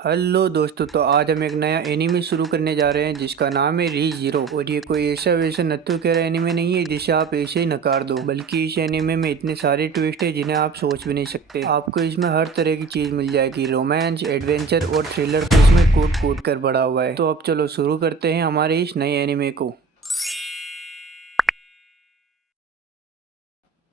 Hello दोस्तों, तो आज हम एक नया एनीमे शुरू करने जा रहे हैं जिसका नाम है री जीरो। और ये कोई ऐसा वैसा नत्थु कह रहा एनीमे नहीं है जिसे आप ऐसे ही नकार दो, बल्कि इस एनीमे में इतने सारे ट्विस्ट है जिन्हें आप सोच भी नहीं सकते। आपको इसमें हर तरह की चीज मिल जाएगी, रोमांस, एडवेंचर और थ्रिलर तो इसमें कूट कूट कर भरा हुआ है। तो अब चलो शुरू करते हैं हमारे इस नए एनीमे को।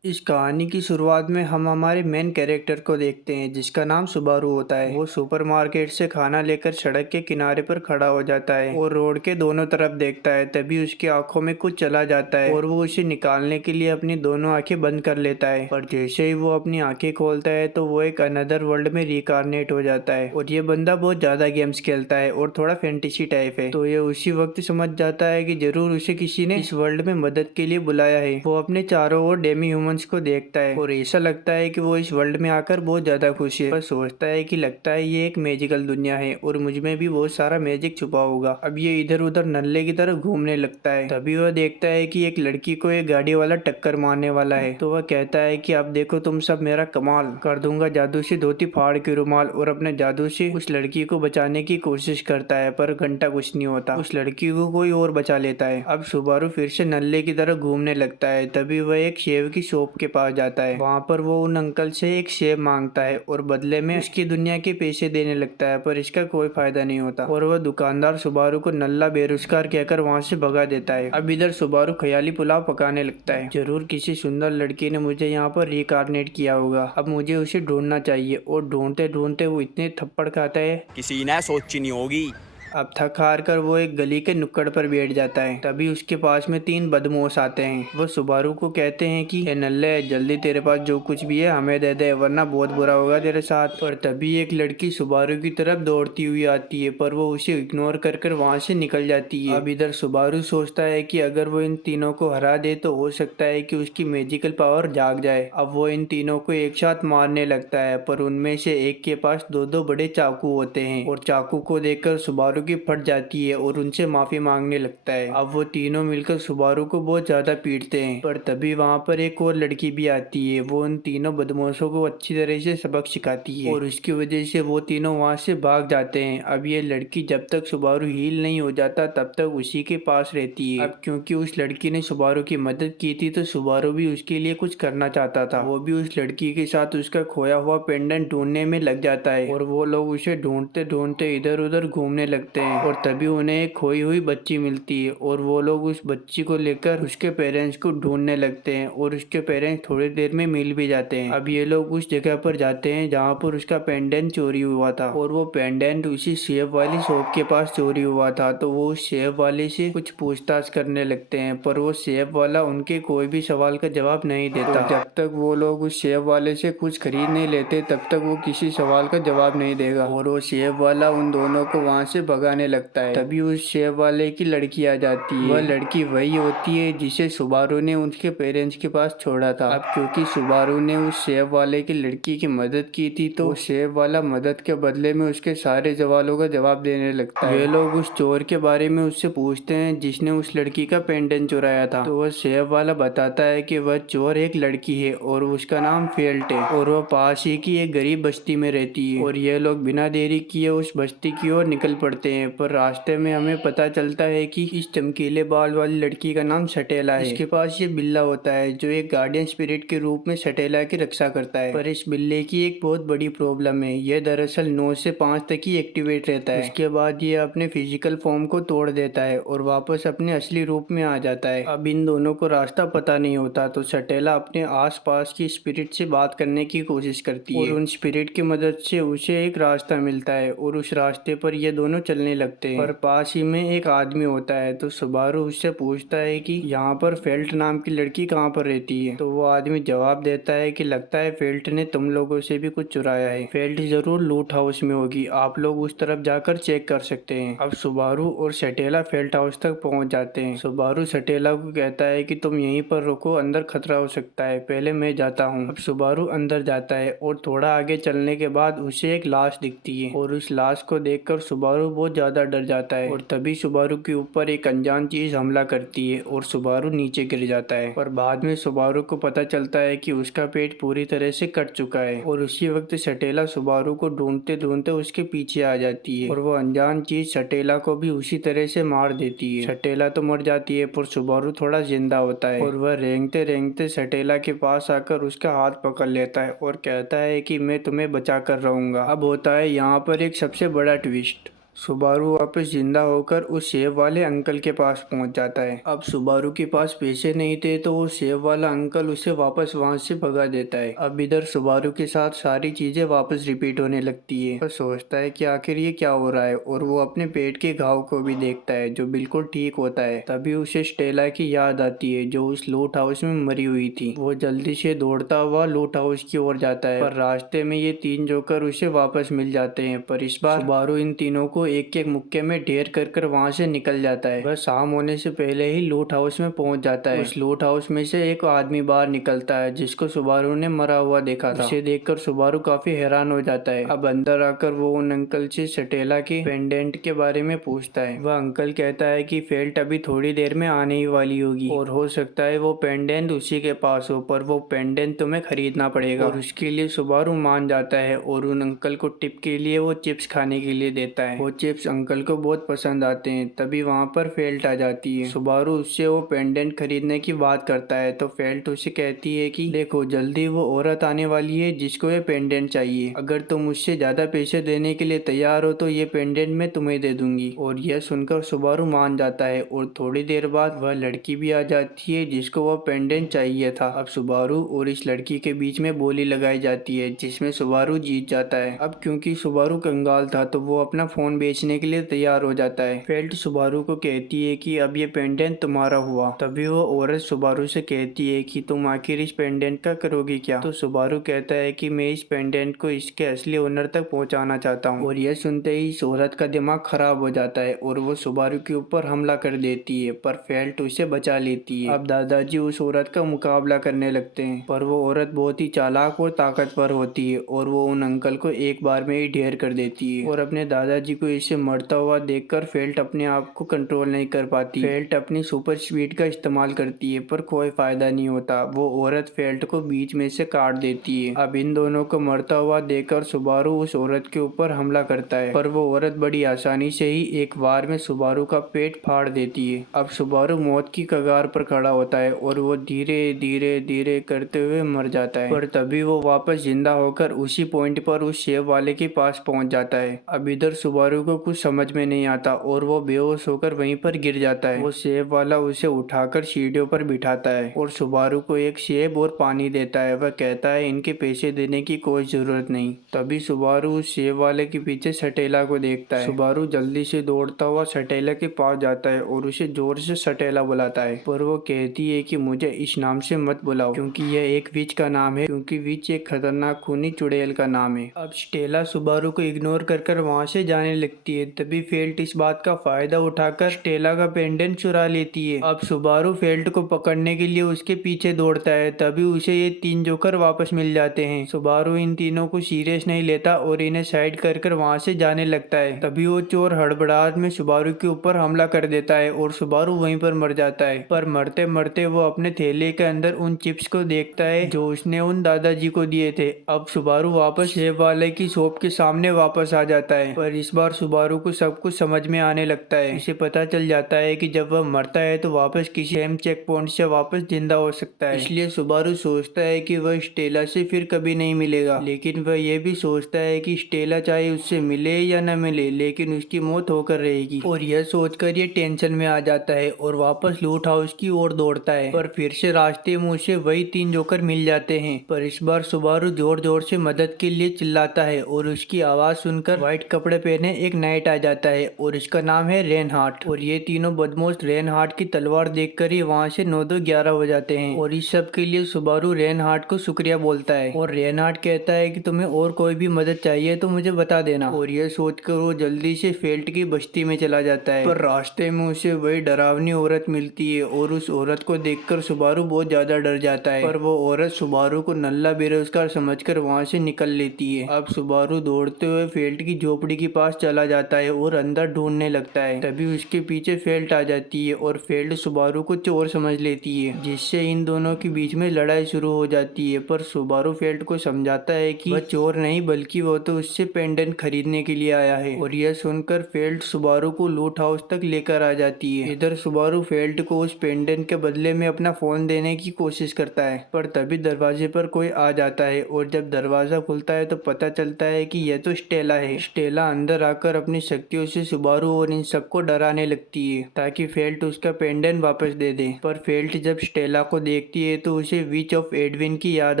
इस कहानी की शुरुआत में हम हमारे मेन कैरेक्टर को देखते हैं जिसका नाम सुबारू होता है। वो सुपरमार्केट से खाना लेकर सड़क के किनारे पर खड़ा हो जाता है और रोड के दोनों तरफ देखता है। तभी उसकी आंखों में कुछ चला जाता है और वो उसे निकालने के लिए अपनी दोनों आंखें बंद कर लेता है। पर जैसे ही वो अपनी आंखें खोलता है तो वो एक अनदर वर्ल्ड में रिकारनेट हो जाता है। और ये बंदा बहुत ज्यादा गेम्स खेलता है और थोड़ा फैंटेसी टाइप है, तो ये उसी वक्त समझ जाता है कि जरूर उसे किसी ने इस वर्ल्ड में मदद के लिए बुलाया है। वो अपने चारों ओर डेमी ह्यूमंस को देखता है और ऐसा लगता है कि वो इस वर्ल्ड में आकर बहुत ज्यादा खुश है। पर सोचता है कि लगता है ये एक मैजिकल दुनिया है और मुझ में भी बहुत सारा मैजिक छुपा होगा। अब ये इधर उधर नल्ले की तरह घूमने लगता है। तभी वह देखता है कि एक लड़की को एक गाड़ी वाला टक्कर मारने वाला है। तो वह कहता है कि अब देखो तुम सब मेरा कमाल कर दूंगा जादू से, धोती फाड़ के रुमाल, और अपने जादू से उस लड़की को बचाने की कोशिश करता है। पर घंटा कुछ नहीं होता, उस लड़की को कोई और बचा लेता है। अब सुबारू फिर से नल्ले की तरह घूमने लगता है। तभी वह एक सेव की शॉप के पास जाता है। वहाँ पर वो उन अंकल से एक सेब मांगता है और बदले में उसकी दुनिया के पैसे देने लगता है, पर इसका कोई फायदा नहीं होता और वह दुकानदार सुबारू को नल्ला बेरोजगार कहकर वहाँ से भगा देता है। अब इधर सुबारू ख्याली पुलाव पकाने लगता है। जरूर किसी सुंदर लड़की ने मुझे यहाँ पर रिकारनेट किया होगा, अब मुझे उसे ढूंढना चाहिए। और ढूंढते ढूंढते वो इतने थप्पड़ खाता है किसी ने सोची नहीं होगी। अब थक हार कर वो एक गली के नुक्कड़ पर बैठ जाता है। तभी उसके पास में तीन बदमाश आते हैं। वो सुबारू को कहते हैं कि ए नल्ले, जल्दी तेरे पास जो कुछ भी है हमें दे दे, वरना बहुत बुरा होगा तेरे साथ। पर तभी एक लड़की सुबारू की तरफ दौड़ती हुई आती है, पर वो उसे इग्नोर कर कर वहाँ से निकल जाती है। अब इधर सुबारू सोचता है कि अगर वो इन तीनों को हरा दे तो हो सकता है कि उसकी मैजिकल पावर जाग जाए। अब वो इन तीनों को एक साथ मारने लगता है, पर उनमें से एक के पास दो दो बड़े चाकू होते हैं और चाकू को देखकर सुबारू की फट जाती है और उनसे माफी मांगने लगता है। अब वो तीनों मिलकर सुबारू को बहुत ज्यादा पीटते हैं। पर तभी वहाँ पर एक और लड़की भी आती है। वो उन तीनों बदमाशों को अच्छी तरह से सबक सिखाती है और उसकी वजह से वो तीनों वहाँ से भाग जाते हैं। अब ये लड़की जब तक सुबारू हील नहीं हो जाता तब तक उसी के पास रहती है। अब क्योंकि उस लड़की ने सुबारू की मदद की थी तो सुबारू भी उसके लिए कुछ करना चाहता था। वो भी उस लड़की के साथ उसका खोया हुआ पेंडेंट ढूंढने में लग जाता है और वो लोग उसे ढूंढते ढूंढते इधर उधर घूमने लगते हैं। और तभी उन्हें एक खोई हुई बच्ची मिलती है और वो लोग उस बच्ची को लेकर उसके पेरेंट्स को ढूंढने लगते हैं और उसके पेरेंट्स थोड़ी देर में मिल भी जाते हैं। अब ये लोग उस जगह पर जाते हैं जहाँ पर उसका पेंडेंट चोरी हुआ था और वो पेंडेंट उसी सेब वाली शॉप के पास चोरी हुआ था। तो वो उस सेब वाले से कुछ पूछताछ करने लगते हैं, पर वो सेब वाला उनके कोई भी सवाल का जवाब नहीं देता। और जब तक वो लोग उस सेब वाले से कुछ खरीद नहीं लेते तब तक वो किसी सवाल का जवाब नहीं देगा और वो सेब वाला उन दोनों को वहाँ से भगाने लगता है। तभी उस सेब वाले की लड़की आ जाती है। वह लड़की वही होती है जिसे सुबारू ने उसके पेरेंट्स के पास छोड़ा था। अब क्योंकि सुबारू ने उस सेब वाले की लड़की की मदद की थी तो वो सेब वाला मदद के बदले में उसके सारे सवालों का जवाब देने लगता है। ये लोग उस चोर के बारे में उससे पूछते हैं जिसने उस लड़की का पेंडेंट चुराया था। तो वह सेब वाला बताता है कि वह चोर एक लड़की है और उसका नाम फेल्ट है और वह पास ही की एक गरीब बस्ती में रहती है। और ये लोग बिना देरी किए उस बस्ती की ओर निकल पड़ते हैं। पर रास्ते में हमें पता चलता है कि इस चमकीले बाल वाली लड़की का नाम सटेला है। इसके पास ये बिल्ला होता है जो एक गार्डियन स्पिरिट के रूप में सटेला की रक्षा करता है। पर इस बिल्ले की एक बहुत बड़ी प्रॉब्लम है, यह दरअसल 9 से 5 तक ही एक्टिवेट रहता है। उसके बाद ये अपने फिजिकल फॉर्म को तोड़ देता है और वापस अपने असली रूप में आ जाता है। अब इन दोनों को रास्ता पता नहीं होता तो सटेला अपने आस पास की स्पिरिट से बात करने की कोशिश करती है और उन स्पिरिट की मदद से उसे एक रास्ता मिलता है और उस रास्ते पर ये दोनों चलने लगते हैं। पर पास ही में एक आदमी होता है तो सुबारू उससे पूछता है कि यहाँ पर फेल्ट नाम की लड़की कहाँ पर रहती है। तो वो आदमी जवाब देता है कि लगता है फेल्ट ने तुम लोगों से भी कुछ चुराया है। फेल्ट जरूर लूट हाउस में होगी, आप लोग उस तरफ जाकर चेक कर सकते हैं। अब सुबारू और सटेला फेल्ट हाउस तक पहुंच जाते हैं। सुबारू सटेला को कहता है कि तुम यहीं पर रुको, अंदर खतरा हो सकता है, पहले मैं जाता हूँ। अब सुबारू अंदर जाता है और थोड़ा आगे चलने के बाद उसे एक लाश दिखती है और उस लाश को देखकर सुबारू बहुत बहुत ज्यादा डर जाता है और तभी सुबारू के ऊपर एक अनजान चीज हमला करती है और सुबारू नीचे गिर जाता है। पर बाद में सुबारू को पता चलता है कि उसका पेट पूरी तरह से कट चुका है और उसी वक्त सटेला सुबारू को ढूंढते ढूंढते उसके पीछे आ जाती है और वो अनजान चीज सटेला को भी उसी तरह से मार देती है। सटेला तो मर जाती है पर सुबारू थोड़ा जिंदा होता है और वह रेंगते रेंगते सटेला के पास आकर उसका हाथ पकड़ लेता है और कहता है कि मैं तुम्हें बचा कर रहूंगा। अब होता है यहाँ पर एक सबसे बड़ा ट्विस्ट। सुबारू वापस जिंदा होकर उस सेब वाले अंकल के पास पहुंच जाता है। अब सुबारू के पास पैसे नहीं थे तो वो सेब वाला अंकल उसे वापस वहां से भगा देता है। अब इधर सुबारू के साथ सारी चीजें वापस रिपीट होने लगती है। वो सोचता है कि आखिर ये क्या हो रहा है और वो अपने पेट के घाव को भी देखता है जो बिल्कुल ठीक होता है। तभी उसे स्टेला की याद आती है जो उस लूट हाउस में मरी हुई थी। वो जल्दी से दौड़ता हुआ लूट हाउस की ओर जाता है पर रास्ते में ये तीन जोकर उसे वापस मिल जाते हैं। पर इस बार सुबारू इन तीनों को एक एक मुक्के में ढेर कर कर वहाँ से निकल जाता है। वह शाम होने से पहले ही लूट हाउस में पहुंच जाता है। उस लूट हाउस में से एक आदमी बाहर निकलता है जिसको सुबारू ने मरा हुआ देखा था। उसे देखकर सुबारू काफी हैरान हो जाता है। अब अंदर आकर वो उन अंकल से सटेला के पेंडेंट के बारे में पूछता है। वह अंकल कहता है कि फेल्ट अभी थोड़ी देर में आने ही वाली होगी और हो सकता है वो पेंडेंट उसी के पास हो पर वो पेंडेंट तुम्हें खरीदना पड़ेगा और उसके लिए सुबारू मान जाता है और उन अंकल को टिप के लिए वो चिप्स खाने के लिए देता है। वो चिप्स अंकल को बहुत पसंद आते हैं। तभी वहाँ पर फेल्ट आ जाती है। सुबारू उससे वो पेंडेंट खरीदने की बात करता है तो फेल्ट उसे कहती है कि देखो जल्दी वो औरत आने वाली है जिसको ये पेंडेंट चाहिए। अगर तुम मुझसे ज्यादा पैसे देने के लिए तैयार हो तो ये पेंडेंट मैं तुम्हें दे दूंगी। और यह सुनकर सुबारू मान जाता है और थोड़ी देर बाद वह लड़की भी आ जाती है जिसको वह पेंडेंट चाहिए था। अब सुबारू और इस लड़की के बीच में बोली लगाई जाती है जिसमें सुबारू जीत जाता है। अब क्योंकि सुबारू कंगाल था तो वो अपना फोन बेचने के लिए तैयार हो जाता है। फेल्ट सुबारू को कहती है कि अब ये पेंडेंट तुम्हारा हुआ। तभी वो औरत सुबारू से कहती है कि तुम आखिर इस पेंडेंट का करोगी क्या। तो सुबारू कहता है कि मैं इस पेंडेंट को इसके असली ओनर तक पहुंचाना चाहता हूं। और यह सुनते ही इस औरत का दिमाग खराब हो जाता है और वो सुबारू के ऊपर हमला कर देती है पर फेल्ट उसे बचा लेती है। अब दादाजी उस औरत का मुकाबला करने लगते हैं पर वो औरत बहुत ही चालाक और ताकतवर होती है और वो उन अंकल को एक बार में ही ढेर कर देती है। और अपने दादाजी को इसे मरता हुआ देखकर फेल्ट अपने आप को कंट्रोल नहीं कर पाती। फेल्ट अपनी सुपर स्पीड का इस्तेमाल करती है पर कोई फायदा नहीं होता। वो औरत फेल्ट को बीच में से काट देती है। अब इन दोनों को मरता हुआ देखकर सुबारू उस औरत के ऊपर हमला करता है पर वो औरत बड़ी आसानी से ही एक बार में सुबारू का पेट फाड़ देती है। अब सुबारू मौत की कगार पर खड़ा होता है और वो धीरे धीरे धीरे करते हुए मर जाता है। पर तभी वो वापस जिंदा होकर उसी पॉइंट पर उस सेब वाले के पास पहुंच जाता है। अब इधर सुबारू को कुछ समझ में नहीं आता और वो बेहोश होकर वहीं पर गिर जाता है। वो सेब वाला उसे उठाकर सीढ़ियों पर बिठाता है और सुबारू को एक सेब और पानी देता है। वह कहता है इनके पैसे देने की कोई जरूरत नहीं। तभी सुबारू उस सेब वाले के पीछे सटेला को देखता है। सुबारू जल्दी से दौड़ता हुआ सटेला के पास जाता है और उसे जोर से सटेला बुलाता है पर वो कहती है कि मुझे इस नाम से मत बुलाओ क्योंकि यह एक विच का नाम है, क्योंकि विच एक खतरनाक खूनी चुड़ैल का नाम है। अब स्टेला सुबारू को इग्नोर कर वहाँ से जाने लगती है। तभी फेल्ट इस बात का फायदा उठाकर स्टेला का पेंडेंट चुरा लेती है। अब सुबारू फेल्ट को पकड़ने के लिए उसके पीछे दौड़ता है। तभी उसे ये तीन जोकर वापस मिल जाते हैं। सुबारू इन तीनों को सीरियस नहीं लेता और इन्हें साइड कर वहाँ से जाने लगता है। तभी वो चोर हड़बड़ाहट में सुबारू के ऊपर हमला कर देता है और सुबारू वहीं पर मर जाता है। पर मरते मरते वो अपने थैले के अंदर उन चिप्स को देखता है जो उसने उन दादाजी को दिए थे। अब सुबारू वापस सेब वाले की शॉप के सामने वापस आ जाता है पर इस बार सुबारू को सब कुछ समझ में आने लगता है। उसे पता चल जाता है कि जब वह मरता है तो वापस किसी सेम चेक पॉइंट से वापस जिंदा हो सकता है। इसलिए सुबारू सोचता है कि वह स्टेला से फिर कभी नहीं मिलेगा, लेकिन वह यह भी सोचता है कि स्टेला चाहे उससे मिले या न मिले लेकिन उसकी मौत होकर रहेगी। और यह सोचकर ये टेंशन में आ जाता है और वापस लूट हाउस की ओर दौड़ता है पर फिर से रास्ते में उसे वही तीन जोकर मिल जाते हैं। पर इस बार सुबारू जोर जोर से मदद के लिए चिल्लाता है और उसकी आवाज सुनकर व्हाइट कपड़े पहने एक नाइट आ जाता है और इसका नाम है रेनहार्ट। और ये तीनों बदमाश रेनहार्ट की तलवार देखकर ही वहाँ से 9-11 हो जाते हैं। और इस सब के लिए सुबारू रेनहार्ट को शुक्रिया बोलता है और रेनहार्ट कहता है कि तुम्हें और कोई भी मदद चाहिए तो मुझे बता देना। और यह सोचकर वो जल्दी से फेल्ट की बस्ती में चला जाता है पर रास्ते में उसे वही डरावनी औरत मिलती है और उस औरत को देखकर सुबारू बहुत ज्यादा डर जाता है। पर वो औरत सुबारू को नल्ला बेरोजगार समझकर वहाँ से निकल लेती है। अब सुबारू दौड़ते हुए फेल्ट की झोपड़ी के पास चला चला जाता है और अंदर ढूंढने लगता है। तभी उसके पीछे फेल्ट आ जाती है और फेल्ट सुबारू को चोर समझ लेती है, जिससे इन दोनों के बीच में लड़ाई शुरू हो जाती है। पर सुबारू फेल्ट को समझाता है कि वह चोर नहीं बल्कि वो तो उससे पेंडेंट खरीदने के लिए आया है। और यह सुनकर फेल्ट सुबारू को लूट हाउस तक लेकर आ जाती है। इधर सुबारू फेल्ट को उस पेंडेंट के बदले में अपना फोन देने की कोशिश करता है, पर तभी दरवाजे पर कोई आ जाता है और जब दरवाजा खुलता है तो पता चलता है कि यह तो स्टेला है। स्टेला अंदर आकर अपनी शक्तियों से सुबारू और इन सबको डराने लगती है ताकि फेल्ट उसका पेंडेंट वापस दे दे। पर फेल्ट जब स्टेला को देखती है तो उसे विच ऑफ एडविन की याद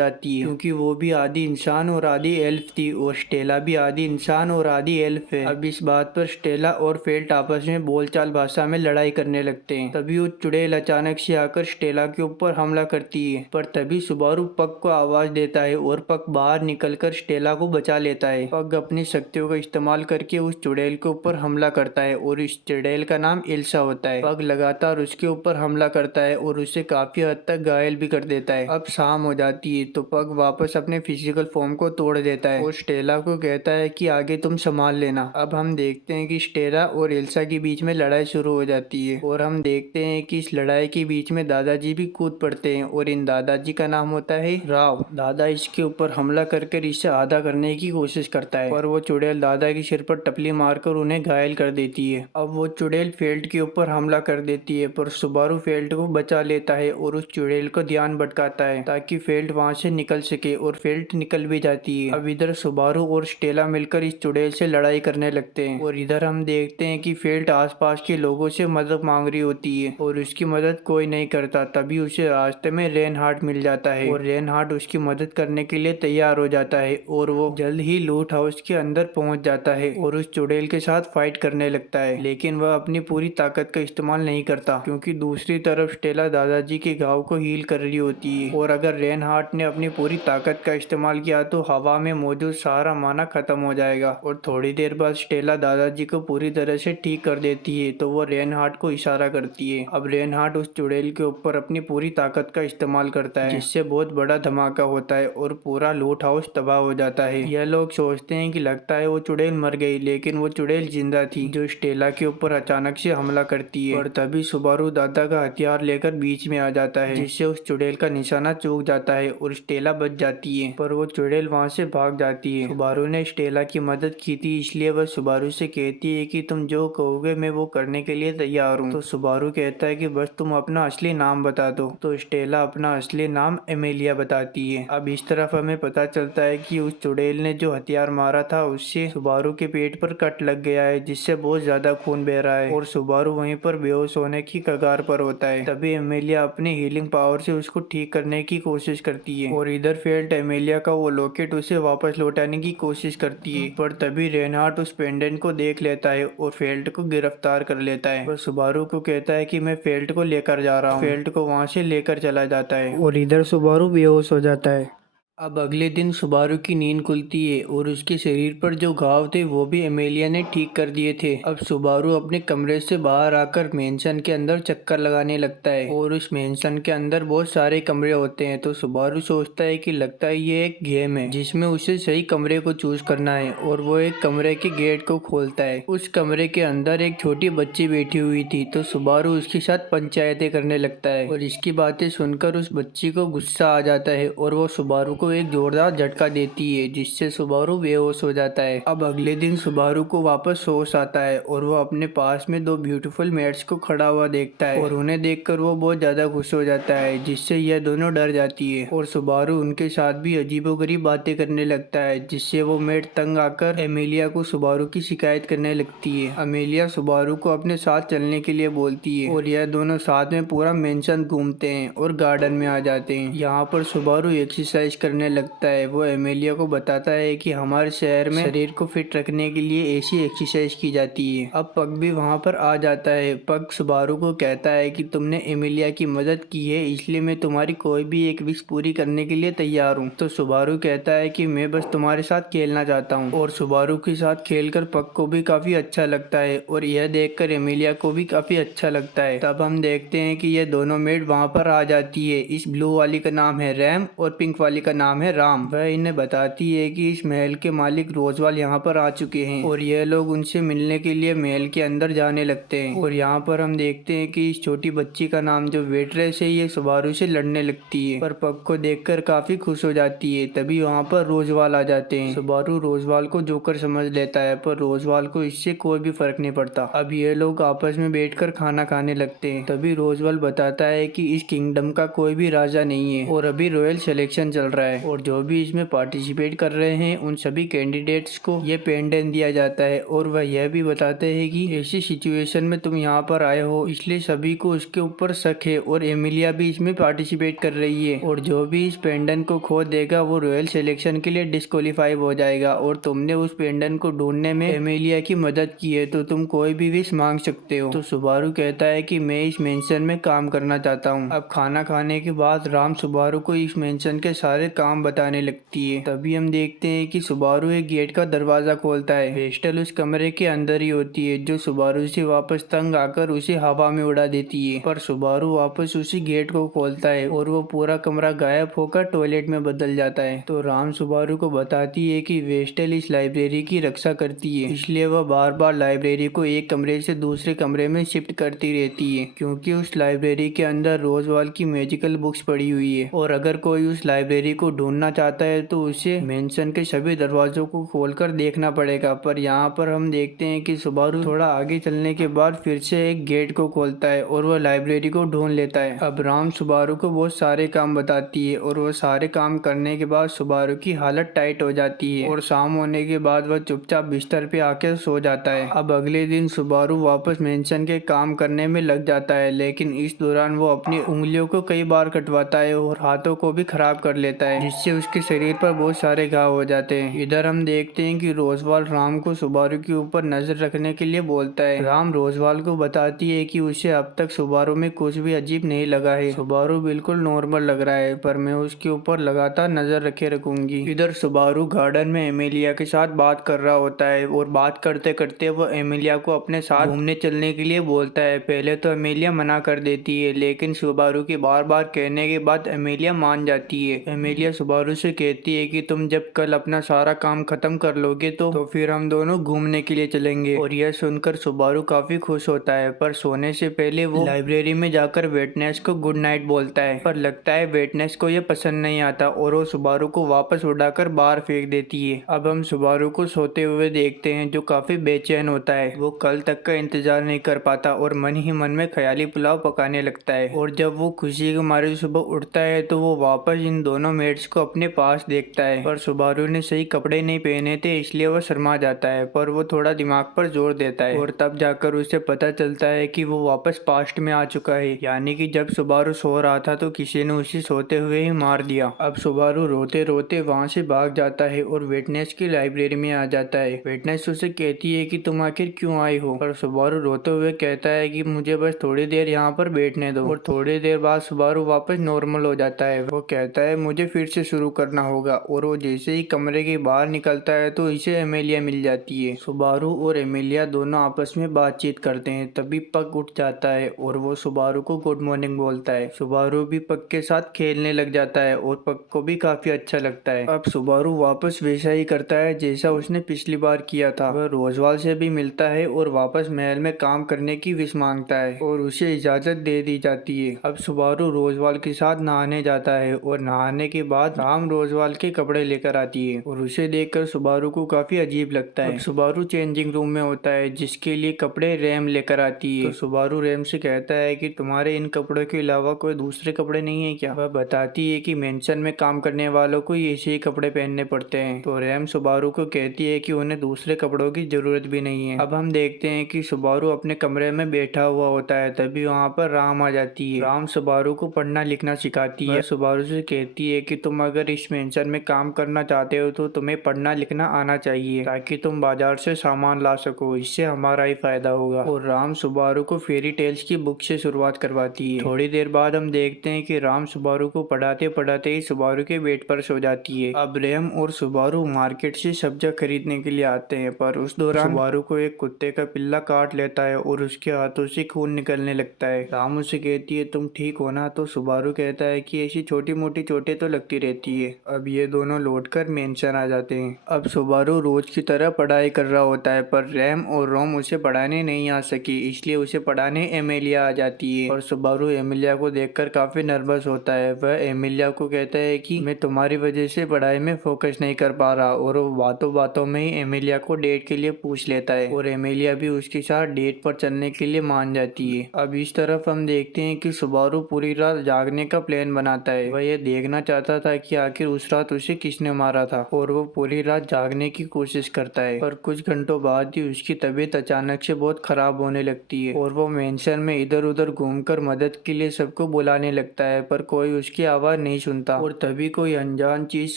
आती है, क्योंकि वो भी आधी इंसान और आधी एल्फ थी और स्टेला भी आधी इंसान और आधी एल्फ है। अब इस बात पर स्टेला और फेल्ट आपस में बोलचाल भाषा में लड़ाई करने लगते हैं। तभी वो चुड़ैल अचानक से आकर स्टेला के ऊपर हमला करती है, पर तभी सुबारू पग को आवाज देता है और पग बाहर निकलकर स्टेला को बचा लेता है। पग अपनी शक्तियों का इस्तेमाल करके उस चुड़ैल के ऊपर हमला करता है और इस चुड़ैल का नाम एल्सा होता है। पग लगातार उसके ऊपर हमला करता है और उसे काफी हद तक घायल भी कर देता है। अब शाम हो जाती है तो पग वापस अपने फिजिकल फॉर्म को तोड़ देता है और स्टेला को कहता है कि आगे तुम संभाल लेना। अब हम देखते हैं कि स्टेला और एल्सा के बीच में लड़ाई शुरू हो जाती है और हम देखते हैं कि इस लड़ाई के बीच में दादाजी भी कूद पड़ते हैं और इन दादाजी का नाम होता है राव। दादा इसके ऊपर हमला करके इसे आधा करने की कोशिश करता है, पर वो चुड़ैल दादा के सिर पर टपली मारकर उन्हें घायल कर देती है। अब वो चुड़ैल फेल्ट के ऊपर हमला कर देती है, पर सुबारू फेल्ट को बचा लेता है और उस चुड़ैल को ध्यान भटकाता है ताकि फेल्ट वहां से निकल सके और फेल्ट निकल भी जाती है। अब इधर सुबारू और स्टेला मिलकर इस चुड़ैल से लड़ाई करने लगते हैं और इधर हम देखते हैं कि फेल्ट आसपास के लोगों से मदद मांग रही होती है और उसकी मदद कोई नहीं करता। तभी उसे रास्ते में रेनहार्ट मिल जाता है और रेनहार्ट उसकी मदद करने के लिए तैयार हो जाता है और वो जल्द ही लूट हाउस के अंदर पहुंच जाता है और उस चुड़ैल के साथ फाइट करने लगता है, लेकिन वह अपनी पूरी ताकत का इस्तेमाल नहीं करता क्योंकि दूसरी तरफ स्टेला दादाजी के घाव को हील कर रही होती है और अगर रेनहार्ट ने अपनी पूरी ताकत का इस्तेमाल किया तो हवा में मौजूद सारा माना खत्म हो जाएगा और थोड़ी देर बाद स्टेला दादाजी को पूरी तरह से ठीक कर देती है। तो वो रेनहार्ट को इशारा करती है। अब रेनहार्ट उस चुड़ैल के ऊपर अपनी पूरी ताकत का इस्तेमाल करता है, जिससे बहुत बड़ा धमाका होता है और पूरा लूट हाउस तबाह हो जाता है। यह लोग सोचते हैं कि लगता है वो चुड़ैल मर गई, लेकिन वो चुड़ैल जिंदा थी जो स्टेला के ऊपर अचानक से हमला करती है। और तभी सुबारू दादा का हथियार लेकर बीच में आ जाता है, जिससे उस चुड़ैल का निशाना चूक जाता है और स्टेला बच जाती है, पर वो चुड़ैल वहां से भाग जाती है। सुबारू ने स्टेला की मदद की थी, इसलिए वह सुबारू से कहती है कि तुम जो कहोगे मैं वो करने के लिए तैयार हूँ। तो सुबारू कहता है कि बस तुम अपना असली नाम बता दो। तो स्टेला अपना असली नाम एमेलिया बताती है। अब इस तरफ हमें पता चलता है कि उस चुड़ैल ने जो हथियार मारा था उससे सुबारू के पेट पर कट लग गया है, जिससे बहुत ज्यादा खून बह रहा है और सुबारू वहीं पर बेहोश होने की कगार पर होता है। तभी एमेलिया अपनी हीलिंग पावर से उसको ठीक करने की कोशिश करती है और इधर फेल्ट एमेलिया का वो लॉकेट उसे वापस लौटाने की कोशिश करती है, पर तभी रेनहार्ट उस पेंडेंट को देख लेता है और फेल्ट को गिरफ्तार कर लेता है। वह सुबारू को कहता है कि मैं फेल्ट को लेकर जा रहा हूँ। फेल्ट को वहां से लेकर चला जाता है और इधर सुबारू बेहोश हो जाता है। अब अगले दिन सुबारू की नींद खुलती है और उसके शरीर पर जो घाव थे वो भी एमेलिया ने ठीक कर दिए थे। अब सुबारू अपने कमरे से बाहर आकर मेंशन के अंदर चक्कर लगाने लगता है और उस मेंशन के अंदर बहुत सारे कमरे होते हैं। तो सुबारू सोचता है कि लगता है ये एक गेम है जिसमें उसे सही कमरे को चूज करना है और वो एक कमरे के गेट को खोलता है। उस कमरे के अंदर एक छोटी बच्ची बैठी हुई थी, तो सुबारू उसके साथ पंचायतें करने लगता है और इसकी बातें सुनकर उस बच्ची को गुस्सा आ जाता है और वो सुबारू को एक जोरदार झटका देती है, जिससे सुबारू बेहोश हो जाता है। अब अगले दिन सुबारू को वापस होश आता है और वो अपने पास में दो ब्यूटीफुल मेट्स को खड़ा हुआ देखता है और उन्हें देखकर वो बहुत ज्यादा खुश हो जाता है, जिससे यह दोनों डर जाती है और सुबारू उनके साथ भी अजीबोगरीब बातें करने लगता है, जिससे वो मेट तंग आकर एमेलिया को सुबारू की शिकायत करने लगती है। अमेलिया सुबारू को अपने साथ चलने के लिए बोलती है और यह दोनों साथ में पूरा मेंशन घूमते हैं और गार्डन में आ जाते हैं। यहाँ पर सुबारू एक्सरसाइज करने लगता है। वो एमेलिया को बताता है कि हमारे शहर में शरीर को फिट रखने के लिए ऐसी एक्सरसाइज की जाती है। अब पग भी वहाँ पर आ जाता है। पग सुबारू को कहता है कि तुमने एमेलिया की मदद की है, इसलिए मैं तुम्हारी कोई भी एक विश पूरी करने के लिए तैयार हूँ। तो सुबारू कहता है कि मैं बस तुम्हारे साथ खेलना चाहता हूँ और सुबारू के साथ खेलकर पग को भी काफी अच्छा लगता है और यह देखकर एमेलिया को भी काफी अच्छा लगता है। तब हम देखते हैं कि ये दोनों मेड वहाँ पर आ जाती है। इस ब्लू वाली का नाम है रैम और पिंक वाली का नाम नाम है राम। वह इन्हें बताती है कि इस महल के मालिक रोजवाल यहाँ पर आ चुके हैं और यह लोग उनसे मिलने के लिए महल के अंदर जाने लगते हैं। और यहाँ पर हम देखते हैं कि इस छोटी बच्ची का नाम जो वेट्रेस है ये सुबारू से लड़ने लगती है, पर पग को देखकर काफी खुश हो जाती है। तभी वहाँ पर रोजवाल आ जाते हैं। सुबारू रोजवाल को जोकर समझ लेता है, पर रोजवाल को इससे कोई भी फर्क नहीं पड़ता। अब ये लोग आपस में बैठकर खाना खाने लगते हैं। तभी रोजवाल बताता है कि इस किंगडम का कोई भी राजा नहीं है और अभी रॉयल सिलेक्शन चल रहा है और जो भी इसमें पार्टिसिपेट कर रहे हैं उन सभी कैंडिडेट्स को ये पेंडेंट दिया जाता है। और वह यह भी बताते हैं कि ऐसी सिचुएशन में तुम यहाँ पर आए हो इसलिए सभी को उसके ऊपर शक है और एमिलिया भी इसमें पार्टिसिपेट कर रही है और जो भी इस पेंडेंट को खो देगा वो रॉयल सिलेक्शन के लिए डिस्क्वालीफाई हो जाएगा। और तुमने उस पेंडेंट को ढूंढने में एमिलिया की मदद की है तो तुम कोई भी विश मांग सकते हो। तो सुबारू कहता है कि मैं इस मेंशन में काम करना चाहता हूँ। अब खाना खाने के बाद राम सुबारू को इस मेंशन के सारे काम बताने लगती है। तभी हम देखते हैं कि सुबारू एक गेट का दरवाजा खोलता है। वेस्टल उस कमरे के अंदर ही होती है जो सुबारू से वापस तंग आकर उसे हवा में उड़ा देती है, पर सुबारू वापस उसी गेट को खोलता है और वो पूरा कमरा गायब होकर टॉयलेट में बदल जाता है। तो राम सुबारू को बताती है कि वेस्टल इस लाइब्रेरी की रक्षा करती है इसलिए वह बार बार लाइब्रेरी को एक कमरे से दूसरे कमरे में शिफ्ट करती रहती है क्योंकि उस लाइब्रेरी के अंदर रोजवाल की मैजिकल बुक्स पड़ी हुई है और अगर कोई उस लाइब्रेरी को ढूंढना चाहता है तो उसे मेंशन के सभी दरवाजों को खोलकर देखना पड़ेगा। पर यहाँ पर हम देखते हैं कि सुबारू थोड़ा आगे चलने के बाद फिर से एक गेट को खोलता है और वह लाइब्रेरी को ढूंढ लेता है। अब राम सुबारू को बहुत सारे काम बताती है और वह सारे काम करने के बाद सुबारू की हालत टाइट हो जाती है और शाम होने के बाद वह चुपचाप बिस्तर पे आकर सो जाता है। अब अगले दिन सुबारू वापस मेंशन के काम करने में लग जाता है, लेकिन इस दौरान वो अपनी उंगलियों को कई बार कटवाता है और हाथों को भी खराब कर लेता है जिससे उसके शरीर पर बहुत सारे घाव हो जाते हैं। इधर हम देखते हैं कि रोजवाल राम को सुबारू के ऊपर नजर रखने के लिए बोलता है। राम रोजवाल को बताती है कि उसे अब तक सुबारू में कुछ भी अजीब नहीं लगा है, सुबारू बिल्कुल नॉर्मल लग रहा है, पर मैं उसके ऊपर लगातार नजर रखे रखूंगी। इधर सुबारू गार्डन में एमिलिया के साथ बात कर रहा होता है और बात करते करते वो एमिलिया को अपने साथ घूमने चलने के लिए बोलता है। पहले तो एमिलिया मना कर देती है लेकिन सुबारू के बार बार कहने के बाद एमिलिया मान जाती है। एमिलिया सुबारू से कहती है कि तुम जब कल अपना सारा काम खत्म कर लोगे तो फिर हम दोनों घूमने के लिए चलेंगे। और यह सुनकर सुबारू काफी खुश होता है, पर सोने से पहले वो लाइब्रेरी में जाकर वेटनेस को गुड नाइट बोलता है, पर लगता है वेटनेस को यह पसंद नहीं आता और वो सुबारू को वापस उड़ाकर बाहर फेंक देती है। अब हम सुबारू को सोते हुए देखते हैं जो काफी बेचैन होता है। वो कल तक का इंतजार नहीं कर पाता और मन ही मन में ख्याली पुलाव पकाने लगता है और जब वो खुशी के मारे सुबह उठता है तो वो वापस इन दोनों मेट्स को अपने पास देखता है, पर सुबारू ने सही कपड़े नहीं पहने थे इसलिए वो शर्मा जाता है, पर वो थोड़ा दिमाग पर जोर देता है और तब जाकर उसे पता चलता है कि वो वापस पास्ट में आ चुका है, यानी कि जब सुबारू सो रहा था तो किसी ने उसे सोते हुए ही मार दिया। अब सुबारू रोते रोते वहाँ से भाग जाता है और वेटनेस की लाइब्रेरी में आ जाता है। वेटनेस उसे कहती है कि तुम आखिर क्यों आई हो, पर सुबारू रोते हुए कहता है कि मुझे बस थोड़ी देर यहाँ पर बैठने दो। और थोड़ी देर बाद सुबारू वापस नॉर्मल हो जाता है। वो कहता है मुझे फिर से शुरू करना होगा और वो जैसे ही कमरे के बाहर निकलता है तो इसे एमिलिया मिल जाती है। सुबारू और एमिलिया दोनों आपस में बातचीत करते हैं। तभी पग उठ जाता है और वो सुबारू को गुड मॉर्निंग बोलता है। सुबारू भी पग के साथ खेलने लग जाता है और पग को भी काफी अच्छा लगता है। अब सुबारू वापस वैसा ही करता है जैसा उसने पिछली बार किया था। वह रोजवाल से भी मिलता है और वापस महल में काम करने की विश मांगता है और उसे इजाजत दे दी जाती है। अब सुबारू रोजवाल के साथ नहाने जाता है और नहाने के बाद राम रोजवाल के कपड़े लेकर आती है और उसे देखकर सुबारू को काफी अजीब लगता है। अब सुबारू चेंजिंग रूम में होता है जिसके लिए कपड़े रैम लेकर आती है। तो सुबारू रैम से कहता है कि तुम्हारे इन कपड़ों के अलावा कोई दूसरे कपड़े नहीं है क्या। वह बताती है कि मेंशन में काम करने वालों को ऐसे ही कपड़े पहनने पड़ते हैं। तो रैम सुबारू को कहती है कि उन्हें दूसरे कपड़ों की जरूरत भी नहीं है। अब हम देखते हैं कि सुबारू अपने कमरे में बैठा हुआ होता है, तभी वहाँ पर राम आ जाती है। राम सुबारू को पढ़ना लिखना सिखाती है। सुबारू से कहती है कि तुम अगर इस मेंशन में काम करना चाहते हो तो तुम्हें पढ़ना लिखना आना चाहिए ताकि तुम बाजार से सामान ला सको, इससे हमारा ही फायदा होगा। और राम सुबारू को फेरी टेल्स की बुक से शुरुआत करवाती है। थोड़ी देर बाद हम देखते हैं कि राम सुबारू को पढ़ाते पढ़ाते ही सुबारू के बेड पर सो जाती है। अब रैम और सुबारू मार्केट से सब्जियां खरीदने के लिए आते हैं, पर उस दौरान सुबारू को एक कुत्ते का पिल्ला काट लेता है और उसके हाथों से खून निकलने लगता है। राम उसे कहती है तुम ठीक हो ना, तो सुबारू कहता है कि ऐसी छोटी मोटी चोटें तो लगती होती रहती है। अब ये दोनों लौटकर मेंशन आ जाते हैं। अब सुबारू रोज की तरह पढ़ाई कर रहा होता है, पर रैम और रोम उसे पढ़ाने नहीं आ सकी, इसलिए उसे पढ़ाने एमिलिया आ जाती है। और सुबारू एमिलिया को देखकर काफी नर्वस होता है। वह एमिलिया को कहता है कि मैं तुम्हारी वजह से पढ़ाई में फोकस नहीं कर पा रहा, और वो बातों बातों में ही एमिलिया को डेट के लिए पूछ लेता है और एमिलिया भी उसके साथ डेट पर चलने के लिए मान जाती है। अब इस तरफ हम देखते हैं कि सुबारू पूरी रात जागने का प्लान बनाता है। वह यह देखना चाहता था कि आखिर उस रात उसे किसने मारा था, और वो पूरी रात जागने की कोशिश करता है। पर कुछ घंटों बाद ही उसकी तबीयत अचानक से बहुत खराब होने लगती है और वो मेंशन में इधर उधर घूमकर मदद के लिए सबको बुलाने लगता है, पर कोई उसकी आवाज नहीं सुनता। और तभी कोई अनजान चीज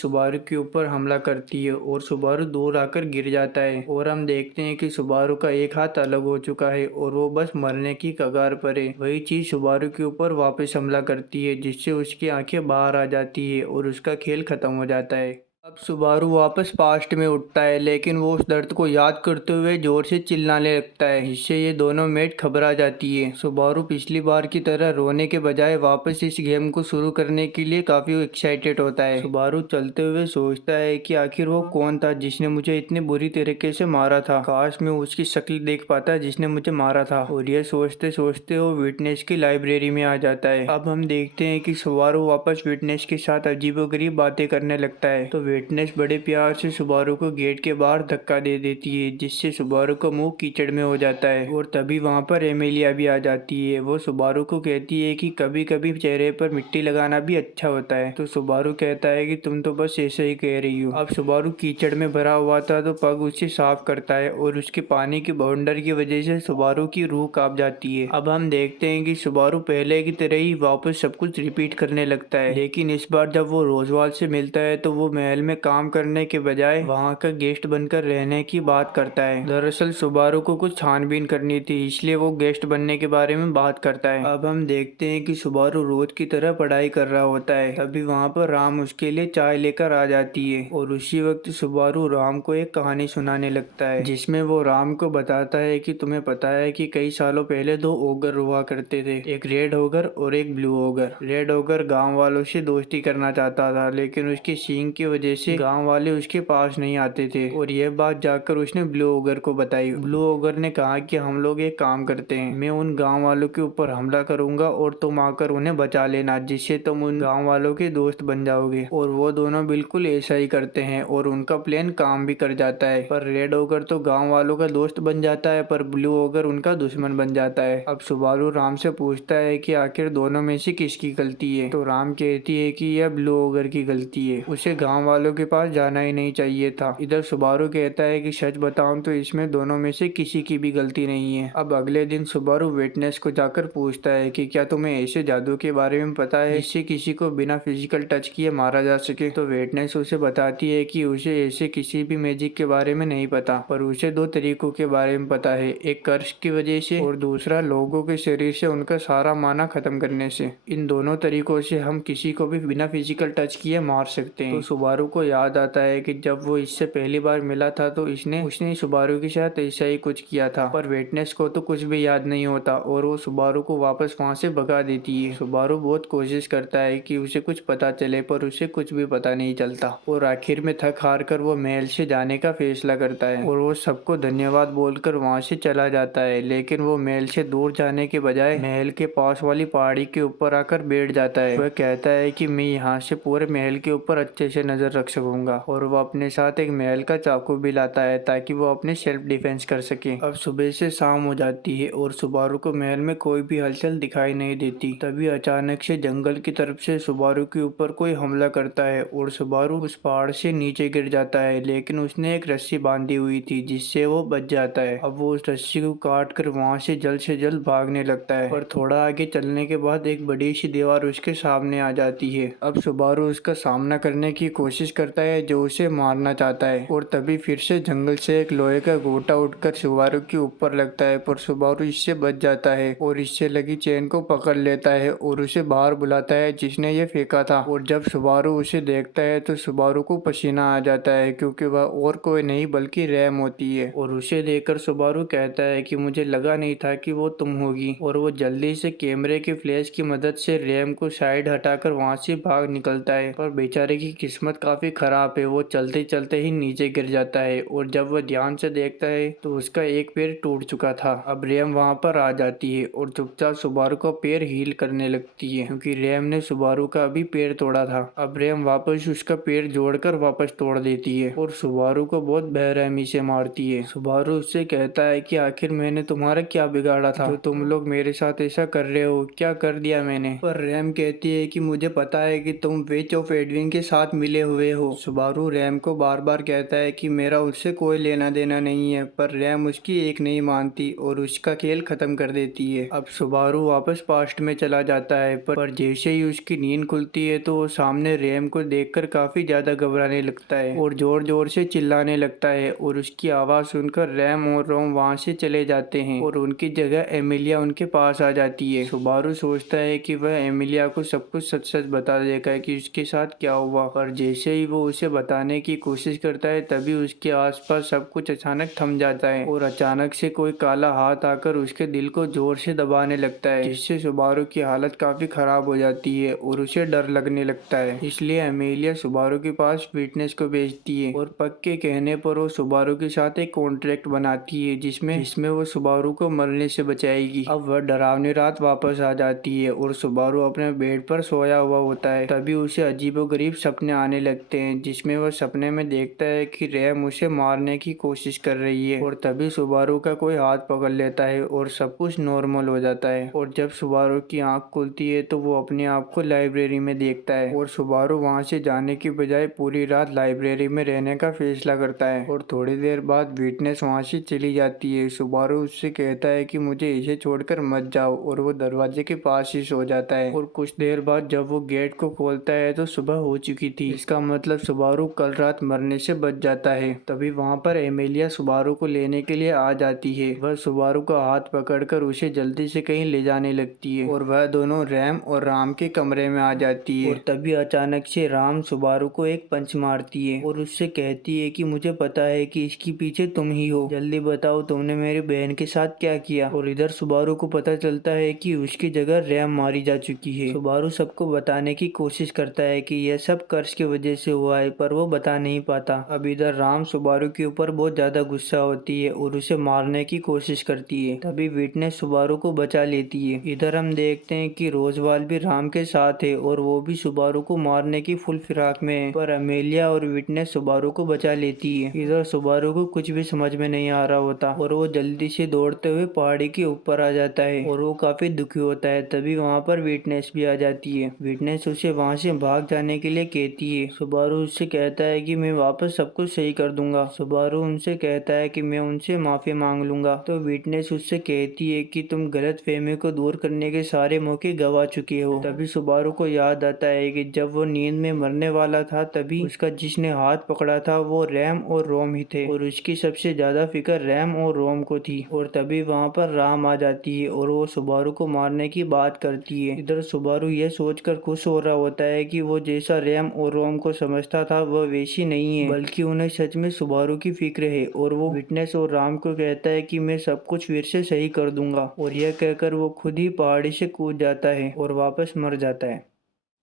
सुबारू के ऊपर हमला करती है और सुबारू दूर आकर गिर जाता है। और हम देखते हैं कि सुबारू का एक हाथ अलग हो चुका है और वो बस मरने की कगार पर है। वही चीज सुबारू के ऊपर वापस हमला करती है, जिससे उसकी आंखें बाहर आ जाती है और उसका खेल खत्म हो जाता है। अब सुबारू वापस पास्ट में उठता है, लेकिन वो उस दर्द को याद करते हुए जोर से चिल्लाने लगता है, जिससे ये दोनों मेट घबरा जाती है। सुबारू पिछली बार की तरह रोने के बजाय वापस इस गेम को शुरू करने के लिए काफी एक्साइटेड होता है। सुबारू चलते हुए सोचता है कि आखिर वो कौन था जिसने मुझे इतनी बुरी तरीके से मारा था। काश मैं उसकी शक्ल देख पाता जिसने मुझे मारा था। और ये सोचते सोचते वो विटनेस की लाइब्रेरी में आ जाता है। अब हम देखते हैं कि सुबारू वापस विटनेस के साथ अजीबोगरीब बातें करने लगता है, तो विटनेस बड़े प्यार से सुबारू को गेट के बाहर धक्का दे देती है, जिससे सुबारू का मुंह कीचड़ में हो जाता है। और तभी वहां पर एमिलिया भी आ जाती है। वो सुबारू को कहती है कि कभी कभी चेहरे पर मिट्टी लगाना भी अच्छा होता है। तो सुबारू कहता है कि तुम तो बस ऐसे ही कह रही हो। अब सुबारू कीचड़ में भरा हुआ था, तो पग उसे साफ करता है और उसके पानी की बाउंडर की वजह से सुबारू की रूह कांप जाती है। अब हम देखते हैं कि सुबारू पहले की तरह ही वापस सब कुछ रिपीट करने लगता है, लेकिन इस बार जब वो रोजवाल से मिलता है तो वो महल में काम करने के बजाय वहाँ का गेस्ट बनकर रहने की बात करता है। दरअसल सुबारू को कुछ छानबीन करनी थी, इसलिए वो गेस्ट बनने के बारे में बात करता है। अब हम देखते हैं कि सुबारू रोज की तरह पढ़ाई कर रहा होता है, तभी वहाँ पर राम उसके लिए चाय लेकर आ जाती है। और उसी वक्त सुबारू राम को एक कहानी सुनाने लगता है, जिसमें वो राम को बताता है कि तुम्हें पता है कि कई सालों पहले दो ओगर हुआ करते थे, एक रेड ओगर और एक ब्लू ओगर। रेड ओगर गांव वालों से दोस्ती करना चाहता था, लेकिन उसके सींग की वजह से गांव वाले उसके पास नहीं आते थे, और यह बात जाकर उसने ब्लू ओगर को बताई। ब्लू ओगर ने कहा कि हम लोग एक काम करते हैं, मैं उन गांव वालों के ऊपर हमला करूंगा और तुम आकर उन्हें बचा लेना, जिससे तुम उन गांव वालों के दोस्त बन जाओगे। और वो दोनों बिल्कुल ऐसा ही करते हैं और उनका प्लान काम भी कर जाता है। पर रेड ओगर तो गांव वालों का दोस्त बन जाता है, पर ब्लू ओगर उनका दुश्मन बन जाता है। अब सुबारू राम से पूछता है कि आखिर दोनों में से किसकी गलती है, तो राम कहती है कि यह ब्लू ओगर की गलती है, उसे गांव वालों के पास जाना ही नहीं चाहिए था। इधर सुबारू कहता है कि सच बताऊं तो इसमें दोनों में से किसी की भी गलती नहीं है। अब अगले दिन सुबारू विटनेस को जाकर पूछता है कि क्या तुम्हें ऐसे जादू के बारे में पता है जिससे किसी को बिना फिजिकल टच किए मारा जा सके। तो विटनेस उसे बताती है कि उसे ऐसे किसी भी मैजिक के बारे में नहीं पता, पर उसे दो तरीकों के बारे में पता है, एक कर्स की वजह से और दूसरा लोगों के शरीर से उनका सारा माना खत्म करने से। इन दोनों तरीकों से हम किसी को भी बिना फिजिकल टच किए मार सकते हैं। तो सुबारू को याद आता है कि जब वो इससे पहली बार मिला था तो उसने सुबारू के साथ ऐसा ही कुछ किया था, पर विटनेस को तो कुछ भी याद नहीं होता और वो सुबारू को वापस वहाँ से भगा देती है। सुबारू बहुत कोशिश करता है कि उसे कुछ पता चले, पर उसे कुछ भी पता नहीं चलता और आखिर में थक हार कर वो महल से जाने का फैसला करता है और वो सबको धन्यवाद बोलकर वहाँ से चला जाता है। लेकिन वो महल से दूर जाने के बजाय महल के पास वाली पहाड़ी के ऊपर आकर बैठ जाता है। वह कहता है कि मैं यहाँ से पूरे महल के ऊपर अच्छे से नजर रख सकूंगा, और वो अपने साथ एक महल का चाकू भी लाता है ताकि वो अपने सेल्फ डिफेंस कर सके। अब सुबह से शाम हो जाती है और सुबारू को महल में कोई भी हलचल दिखाई नहीं देती। तभी अचानक से जंगल की तरफ से सुबारू के ऊपर कोई हमला करता है और सुबारू उस पहाड़ से नीचे गिर जाता है, लेकिन उसने एक रस्सी बांधी हुई थी जिससे वो बच जाता है। अब वो उस रस्सी को काट कर वहाँ से जल्द भागने लगता है, पर थोड़ा आगे चलने के बाद एक बड़ी सी दीवार उसके सामने आ जाती है। अब सुबारू उसका सामना करने की कोशिश कोशिश करता है जो उसे मारना चाहता है। और तभी फिर से जंगल से एक लोहे का गोटा उठकर सुबारू के ऊपर लगता है, पर सुबारू इससे बच जाता है और इससे लगी चेन को पकड़ लेता है और उसे बाहर बुलाता है जिसने ये फेंका था। और जब सुबारू उसे देखता है तो सुबारू को पसीना आ जाता है, क्योंकि वह और कोई नहीं बल्कि रैम होती है। और उसे देखकर सुबारू कहता है कि मुझे लगा नहीं था कि वो तुम होगी। और वो जल्दी से कैमरे के फ्लैश की मदद से रैम को साइड हटाकर वहां से भाग निकलता है। पर बेचारे की किस्मत काफी खराब है, वो चलते चलते ही नीचे गिर जाता है और जब वह ध्यान से देखता है तो उसका एक पैर टूट चुका था। अब रैम वहां पर आ जाती है और चुपचाप सुबारू का पैर हील करने लगती है, क्योंकि रैम ने सुबारू का अभी पैर तोड़ा था। अब रैम वापस उसका पैर जोड़कर वापस तोड़ देती है और सुबारू को बहुत बेरहमी से मारती है। सुबारू उससे कहता है कि आखिर मैंने तुम्हारा क्या बिगाड़ा था जो तुम लोग मेरे साथ ऐसा कर रहे हो, क्या कर दिया मैंने। पर रैम कहती है कि मुझे पता है कि तुम वेच ऑफ एडविन के साथ मिले हुए हो। सुबारू रैम को बार बार कहता है कि मेरा उससे कोई लेना देना नहीं है, पर रैम उसकी एक नहीं मानती और उसका खेल खत्म कर देती है। अब सुबारू वापस पास्ट में चला जाता है, पर जैसे ही उसकी नींद खुलती है तो वो सामने रैम को देखकर काफी ज्यादा घबराने लगता है और जोर जोर से चिल्लाने लगता है। और उसकी आवाज सुनकर रैम और रोम वहां से चले जाते हैं और उनकी जगह एमिलिया उनके पास आ जाती है। सुबारू सोचता है कि वह एमिलिया को सब कुछ सच सच बता देगा कि उसके साथ क्या हुआ, पर जैसे ही वो उसे बताने की कोशिश करता है तभी उसके आसपास सब कुछ अचानक थम जाता है और अचानक से कोई काला हाथ आकर उसके दिल को जोर से दबाने लगता है, जिससे सुबारू की हालत काफी खराब हो जाती है और उसे डर लगने लगता है। इसलिए एमिलिया सुबारू के पास विटनेस को भेजती है और पक के कहने पर वो सुबारू के साथ एक कॉन्ट्रैक्ट बनाती है जिसमें वो सुबारू को मरने से बचाएगी। अब वह डरावनी रात वापस आ जाती है और सुबारू अपने बेड पर सोया हुआ होता है। तभी उसे अजीबोगरीब सपने आने लगते हैं, जिसमें वह सपने में देखता है कि रैम उसे मारने की कोशिश कर रही है। और तभी सुबारू का कोई हाथ पकड़ लेता है और सब कुछ नॉर्मल हो जाता है। और जब सुबारू की आंख खुलती है तो वो अपने आप को लाइब्रेरी में देखता है और सुबारू वहां से जाने की बजाय पूरी रात लाइब्रेरी में रहने का फैसला करता है। और थोड़ी देर बाद विटनेस वहां से चली जाती है। सुबारू उससे कहता है कि मुझे इसे छोड़कर मत जाओ और वो दरवाजे के पास ही सो जाता है। और कुछ देर बाद जब वो गेट को खोलता है तो सुबह हो चुकी थी। इसका मतलब सुबारू कल रात मरने से बच जाता है। तभी वहां पर एमिलिया सुबारू को लेने के लिए आ जाती है। वह सुबारू का हाथ पकड़कर उसे जल्दी से कहीं ले जाने लगती है और वह दोनों रैम और राम के कमरे में आ जाती है। और तभी अचानक से राम सुबारू को एक पंच मारती है और उससे कहती है कि मुझे पता है कि इसके पीछे तुम ही हो, जल्दी बताओ तुमने मेरी बहन के साथ क्या किया। और इधर सुबारू को पता चलता है कि उसकी जगह रैम मारी जा चुकी है। सुबारू सबको बताने की कोशिश करता है कि यह सब कर्ज की वजह से हुआ है, पर वो बता नहीं पाता। अब इधर राम सुबारू के ऊपर बहुत ज्यादा गुस्सा होती है और उसे मारने की कोशिश करती है। तभी विटनेस सुबारू को बचा लेती है। इधर हम देखते हैं कि रोजवाल भी राम के साथ है और वो भी सुबारू को मारने की फुल फिराक में है, पर अमेलिया और विटनेस सुबारू को बचा लेती है। इधर सुबारू को कुछ भी समझ में नहीं आ रहा होता और वो जल्दी से दौड़ते हुए पहाड़ी के ऊपर आ जाता है और वो काफी दुखी होता है। तभी वहाँ पर विटनेस भी आ जाती है। विटनेस उसे वहाँ से भाग जाने के लिए कहती है। सुबारू उससे कहता है कि मैं वापस सब कुछ सही कर दूंगा। सुबारू उनसे कहता है कि मैं उनसे माफी मांग लूंगा। तो विटनेस उससे कहती है कि तुम गलत फहमी को दूर करने के सारे मौके गवा चुके हो। तभी सुबारू को याद आता है कि जब वो नींद में मरने वाला था तभी उसका जिसने हाथ पकड़ा था वो रैम और रोम ही थे और उसकी सबसे ज्यादा फिक्र रैम और रोम को थी। और तभी वहाँ पर राम आ जाती है और वो सुबारू को मारने की बात करती है। इधर सुबारू यह सोचकर खुश हो रहा होता है कि वो जैसा रैम और रोम को समझता था वह वैसी नहीं है, बल्कि उन्हें सच में सुबारू की फिक्र है। और वो विटनेस और राम को कहता है कि मैं सब कुछ फिर से सही कर दूंगा। और यह कहकर वो खुद ही पहाड़ी से कूद जाता है और वापस मर जाता है।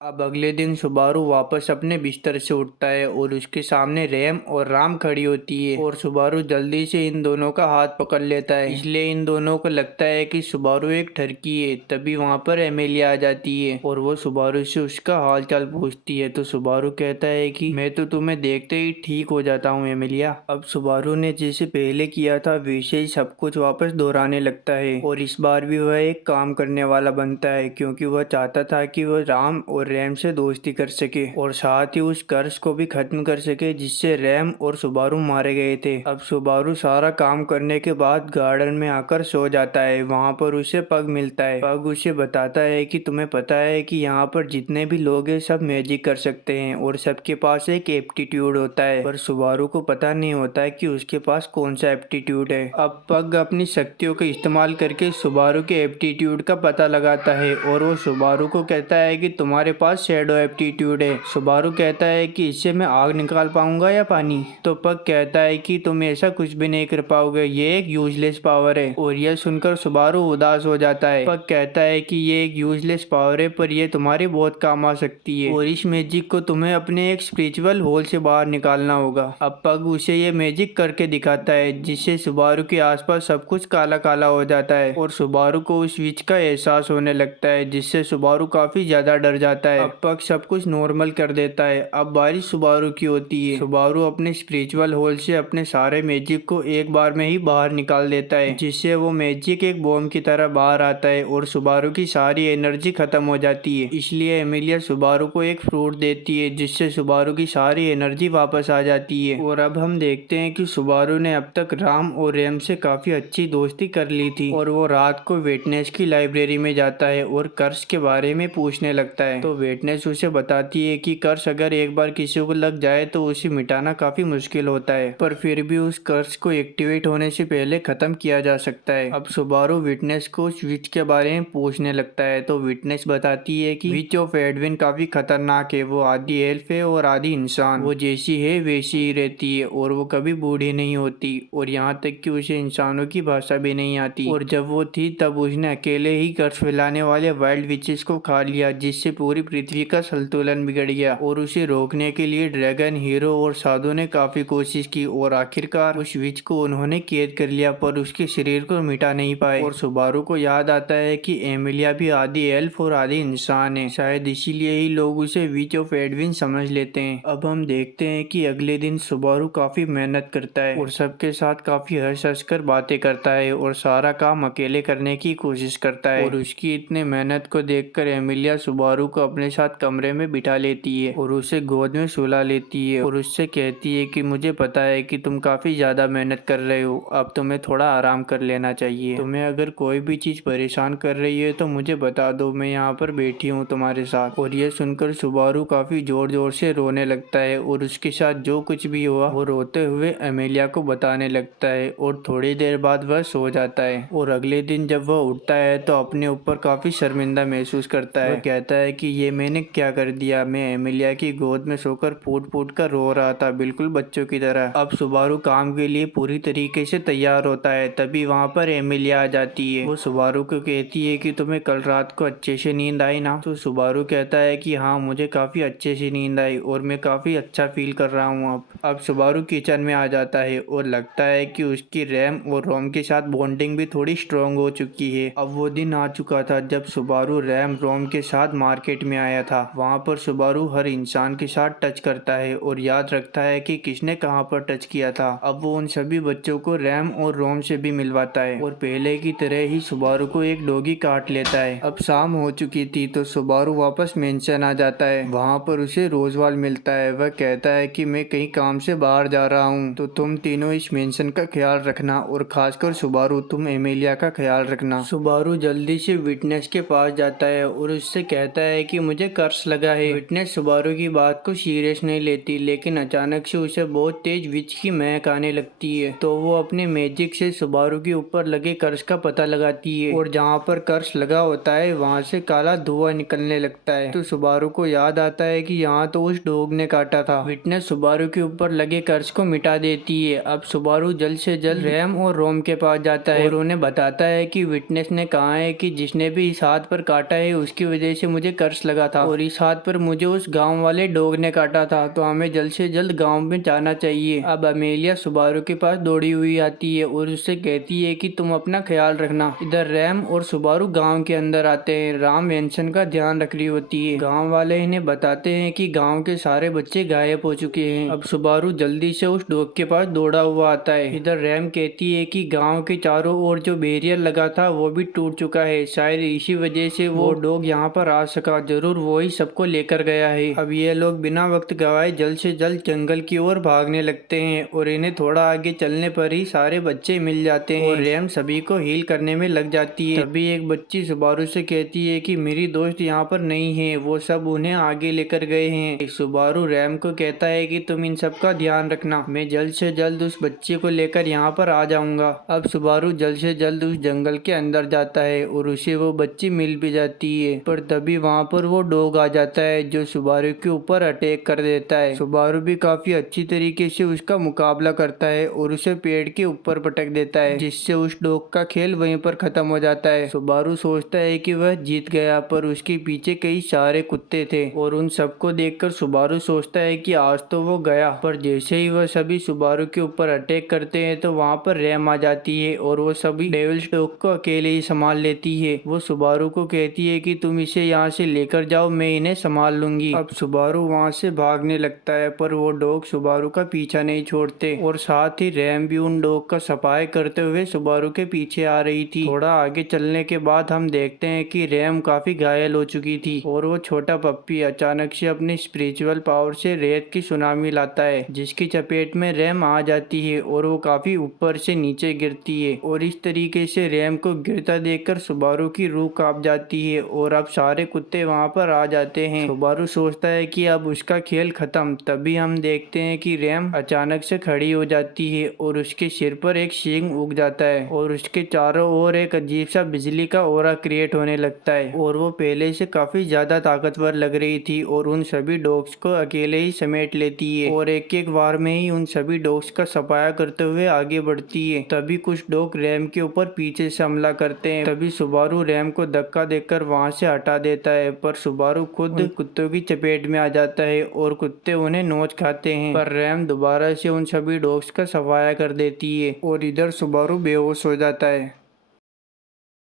अब अगले दिन सुबारू वापस अपने बिस्तर से उठता है और उसके सामने रैम और राम खड़ी होती है और सुबारू जल्दी से इन दोनों का हाथ पकड़ लेता है, इसलिए इन दोनों को लगता है कि सुबारू एक ठरकी है। तभी वहाँ पर एमेलिया आ जाती है और वो सुबारू से उसका हालचाल पूछती है। तो सुबारू कहता है कि मैं तो तुम्हें देखते ही ठीक हो जाता हूँ एमेलिया। अब सुबारू ने जैसे पहले किया था वैसे ही सब कुछ वापस दोहराने लगता है और इस बार भी वह एक काम करने वाला बनता है, क्योंकि वह चाहता था कि वह राम और और रैम से दोस्ती कर सके और साथ ही उस कर्ज को भी खत्म कर सके जिससे रैम और सुबारू मारे गए थे। अब सुबारू सारा काम करने के बाद गार्डन में आकर सो जाता है। वहाँ पर उसे पग मिलता है। पग उसे बताता है कि तुम्हें पता है कि यहाँ पर जितने भी लोग हैं सब मैजिक कर सकते हैं और सबके पास एक एप्टीट्यूड होता है, पर सुबारू को पता नहीं होता है कि उसके पास कौन सा एप्टीट्यूड है। अब पग अपनी शक्तियों का इस्तेमाल करके सुबारू के एप्टीट्यूड का पता लगाता है और वो सुबारू को कहता है कि तुम्हारे पास शैडो एप्टीट्यूड है। सुबारू कहता है कि इससे मैं आग निकाल पाऊंगा या पानी? तो पग कहता है कि तुम ऐसा कुछ भी नहीं कर पाओगे, ये एक यूजलेस पावर है। और यह सुनकर सुबारू उदास हो जाता है। पग कहता है कि ये एक यूजलेस पावर है पर यह तुम्हारे बहुत काम आ सकती है और इस मैजिक को तुम्हें अपने एक स्पिरिचुअल होल से बाहर निकालना होगा। अब पग उसे ये मैजिक करके दिखाता है जिससे सुबारू के आसपास सब कुछ काला काला हो जाता है और सुबारू को उस विच का एहसास होने लगता है जिससे सुबारू काफी ज्यादा डर जाता है। अब पग सब कुछ नॉर्मल कर देता है। अब बारिश सुबारू की होती है। सुबारू अपने स्पिरिचुअल होल से अपने सारे मैजिक को एक बार में ही बाहर निकाल देता है जिससे वो मैजिक एक बॉम्ब की तरह बाहर आता है और सुबारू की सारी एनर्जी खत्म हो जाती है। इसलिए एमिलिया सुबारू को एक फ्रूट देती है जिससे सुबारू की सारी एनर्जी वापस आ जाती है। और अब हम देखते हैं कि सुबारू ने अब तक राम और रैम से काफी अच्छी दोस्ती कर ली थी और वो रात को वेटनेस की लाइब्रेरी में जाता है और कर्ज के बारे में पूछने लगता है। तो वेटनेस उसे बताती है कि कर्ज अगर एक बार किसी को लग जाए तो उसे मिटाना काफी मुश्किल होता है, पर फिर भी उस कर्ज को एक्टिवेट होने से पहले खत्म किया जा सकता है। अब सुबारू विटनेस को उस विच के बारे में पूछने लगता है तो विटनेस बताती है कि विच ऑफ एडविन काफी खतरनाक है। वो आधी एल्फ है और आधी इंसान। वो जैसी है वैसी ही रहती है और वो कभी बूढ़ी नहीं होती और यहाँ तक कि उसे इंसानों की भाषा भी नहीं आती। और जब वो थी तब उसने अकेले ही कर्ज फैलाने वाले वाइल्ड विचेस को खा लिया जिससे पूरी पृथ्वी का संतुलन बिगड़ गया और उसे रोकने के लिए ड्रैगन, हीरो और साधु ने काफी कोशिश की और आखिरकार उस विच को उन्होंने कैद कर लिया पर उसके शरीर को मिटा नहीं पाए। और सुबारू को याद आता है कि एमिलिया भी आधी एल्फ और आधी इंसान है, शायद इसीलिए ही लोग उसे विच ऑफ एडविन समझ लेते हैं। अब हम देखते हैं कि अगले दिन सुबारू काफी मेहनत करता है और सबके साथ काफी हंस हंस कर बातें करता है और सारा काम अकेले करने की कोशिश करता है। और उसकी इतने मेहनत को देखकर एमिलिया सुबारू को अपने साथ कमरे में बिठा लेती है और उसे गोद में सुला लेती है और उससे कहती है कि मुझे पता है कि तुम काफी ज्यादा मेहनत कर रहे हो, अब तुम्हें थोड़ा आराम कर लेना चाहिए। तुम्हें अगर कोई भी चीज परेशान कर रही है तो मुझे बता दो, मैं यहाँ पर बैठी हूँ तुम्हारे साथ। और ये सुनकर सुबारू काफी जोर जोर से रोने लगता है और उसके साथ जो कुछ भी हुआ वो रोते हुए एमिलिया को बताने लगता है और थोड़ी देर बाद वह सो जाता है। और अगले दिन जब वह उठता है तो अपने ऊपर काफी शर्मिंदा महसूस करता है। वह कहता है कि ये मैंने क्या कर दिया, मैं एमिलिया की गोद में सोकर फूट फूट कर रो रहा था, बिल्कुल बच्चों की तरह। अब सुबारू काम के लिए पूरी तरीके से तैयार होता है, तभी वहाँ पर एमिलिया आ जाती है। वो सुबारू को कहती है कि तुम्हें कल रात को अच्छे से नींद आई ना? तो सुबारू कहता है कि हाँ, मुझे काफी अच्छे से नींद आई और मैं काफी अच्छा फील कर रहा हूँ। अब सुबारू किचन में आ जाता है और लगता है कि उसकी रैम और रोम के साथ बॉन्डिंग भी थोड़ी स्ट्रॉन्ग हो चुकी है। अब वो दिन आ चुका था जब सुबारू रैम रोम के साथ मार्केट में आया था। वहाँ पर सुबारू हर इंसान के साथ टच करता है और याद रखता है कि किसने कहाँ पर टच किया था। अब वो उन सभी बच्चों को रैम और रोम से भी मिलवाता है और पहले की तरह ही सुबारू को एक डॉगी काट लेता है। अब शाम हो चुकी थी तो सुबारू वापस मेंशन आ जाता है। वहाँ पर उसे रोजवाल मिलता है। वह कहता है कि मैं कहीं काम से बाहर जा रहा हूँ तो तुम तीनों इस मेंशन का ख्याल रखना और खासकर सुबारू तुम एमिलिया का ख्याल रखना। सुबारू जल्दी से विटनेस के पास जाता है और उससे कहता है कि मुझे कर्ज लगा है। विटनेस सुबारू की बात को सीरियस नहीं लेती लेकिन अचानक से उसे बहुत तेज विच की महक आने लगती है तो वो अपने मैजिक से सुबारू के ऊपर लगे कर्ज का पता लगाती है और जहाँ पर कर्ज लगा होता है वहाँ से काला धुआं निकलने लगता है। तो सुबारू को याद आता है कि यहाँ तो उस डॉग ने काटा था। विटनेस सुबारू के ऊपर लगे कर्ज को मिटा देती है। अब सुबारू जल्द से जल्द रैम और रोम के पास जाता है और उन्हें बताता है कि विटनेस ने कहा है कि जिसने भी इस हाथ पर काटा है उसकी वजह से मुझे कर्ज लगा था और इस हाथ पर मुझे उस गांव वाले डॉग ने काटा था, तो हमें जल्द से जल्द गांव में जाना चाहिए। अब अमेलिया सुबारू के पास दौड़ी हुई आती है और उससे कहती है कि तुम अपना ख्याल रखना। इधर रैम और सुबारू गांव के अंदर आते हैं। राम मेंशन का ध्यान रख रही होती है। गांव वाले इन्हें बताते हैं कि गांव के सारे बच्चे गायब हो चुके हैं। अब सुबारू जल्दी से उस डॉग के पास दौड़ा हुआ आता है। इधर रैम कहती है कि गांव के चारों ओर जो बैरियर लगा था वो भी टूट चुका है, शायद इसी वजह से वो डॉग यहाँ पर आ सका। जरूर वो ही सबको लेकर गया है। अब ये लोग बिना वक्त गवाए जल्द से जल्द जंगल की ओर भागने लगते हैं और इन्हें थोड़ा आगे चलने पर ही सारे बच्चे मिल जाते हैं और रैम सभी को हील करने में लग जाती है। तभी एक बच्ची सुबारू से कहती है कि मेरी दोस्त यहाँ पर नहीं है, वो सब उन्हें आगे लेकर गए हैं। सुबारू रैम को कहता है कि तुम इन सब का ध्यान रखना, मैं जल्द से जल्द उस बच्चे को लेकर यहाँ पर आ जाऊंगा। अब सुबारू जल्द से जल्द उस जंगल के अंदर जाता है और उसे वो बच्ची मिल भी जाती है, पर तभी वहाँ पर वो डॉग आ जाता है जो सुबारू के ऊपर अटैक कर देता है। सुबारू भी काफी अच्छी तरीके से उसका मुकाबला करता है और उसे पेड़ के ऊपर पटक देता है, जिससे उस डॉग का खेल वहीं पर खत्म हो जाता है। सुबारू सोचता है कि वह जीत गया, पर उसके पीछे कई सारे कुत्ते थे और उन सबको देखकर सुबारू सोचता है कि आज तो वो गया। पर जैसे ही वह सभी सुबारू के ऊपर अटैक करते हैं तो वहाँ पर रैम आ जाती है और वो सभी डेविल्स डॉग को अकेले ही संभाल लेती है। वो सुबारू को कहती है कि तुम इसे यहाँ से लेकर जाओ, मैं इन्हें संभाल लूंगी। अब सुबारू वहाँ से भागने लगता है, पर वो डॉग सुबारू का पीछा नहीं छोड़ते और साथ ही रैम भी उन डॉग का सफाई करते हुए सुबारू के पीछे आ रही थी। थोड़ा आगे चलने के बाद हम देखते हैं कि रैम काफी घायल हो चुकी थी और वो छोटा पप्पी अचानक से अपनी स्पिरिचुअल पावर से रेत की सुनामी लाता है, जिसकी चपेट में रैम आ जाती है और वो काफी ऊपर से नीचे गिरती है। और इस तरीके से रैम को गिरता देखकर सुबारू की रूह कांप जाती है और अब सारे कुत्ते वहाँ पर आ जाते हैं। सुबारू सोचता है कि अब उसका खेल खत्म। तभी हम देखते हैं कि रैम अचानक से खड़ी हो जाती है और उसके सिर पर एक सींग उग जाता है और उसके चारों ओर एक अजीब सा बिजली का ऑरा क्रिएट होने लगता है और वो पहले से काफी ज्यादा ताकतवर लग रही थी और उन सभी डॉग्स को अकेले ही समेट लेती है और एक एक बार में ही उन सभी डॉग्स का सफाया करते हुए आगे बढ़ती है। तभी कुछ डॉग रैम के ऊपर पीछे से हमला करते हैं। तभी सुबारू रैम को धक्का देकर वहां से हटा देता है, पर सुबारू खुद कुत्तों की चपेट में आ जाता है और कुत्ते उन्हें नोच खाते हैं। पर रैम दोबारा से उन सभी डॉग्स का सफाया कर देती है और इधर सुबारू बेहोश हो जाता है।